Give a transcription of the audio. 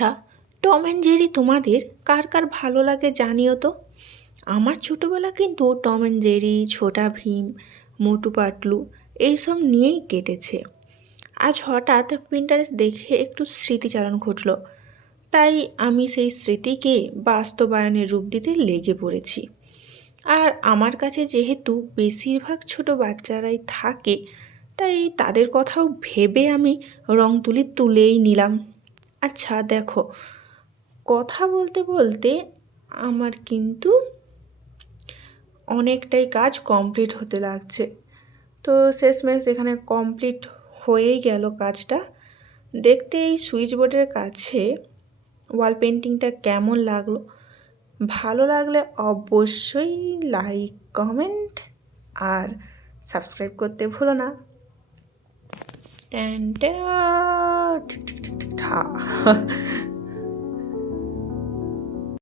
আচ্ছা, Tom and Jerry তোমাদের কার কার ভালো লাগে জানিও তো। আমার ছোটোবেলা কিন্তু Tom and Jerry, Chhota Bheem, Motu Patlu এইসব নিয়েই কেটেছে। আজ হঠাৎ পিন্টারেস্ট দেখে একটু স্মৃতিচারণ ঘটল, তাই আমি সেই স্মৃতিকে বাস্তবায়নের রূপ দিতে লেগে পড়েছি। আর আমার কাছে যেহেতু বেশিরভাগ ছোট বাচ্চারাই থাকে, তাই তাদের কথাও ভেবে আমি রং তুলি তুলেই নিলাম। আচ্ছা দেখো, কথা বলতে বলতে আমার কিন্তু অনেকটাই কাজ কমপ্লিট হতে লাগছে। তো শেষমেশ এখানে কমপ্লিট হয়েই গেল কাজটা। দেখতে এই সুইচ বোর্ডের কাছে ওয়াল পেন্টিংটা কেমন লাগলো, ভালো লাগলে অবশ্যই লাইক, কমেন্ট আর সাবস্ক্রাইব করতে ভুলো না। ট্যান ট্যান, ঠিক ঠিক ঠিক ঠিক, হা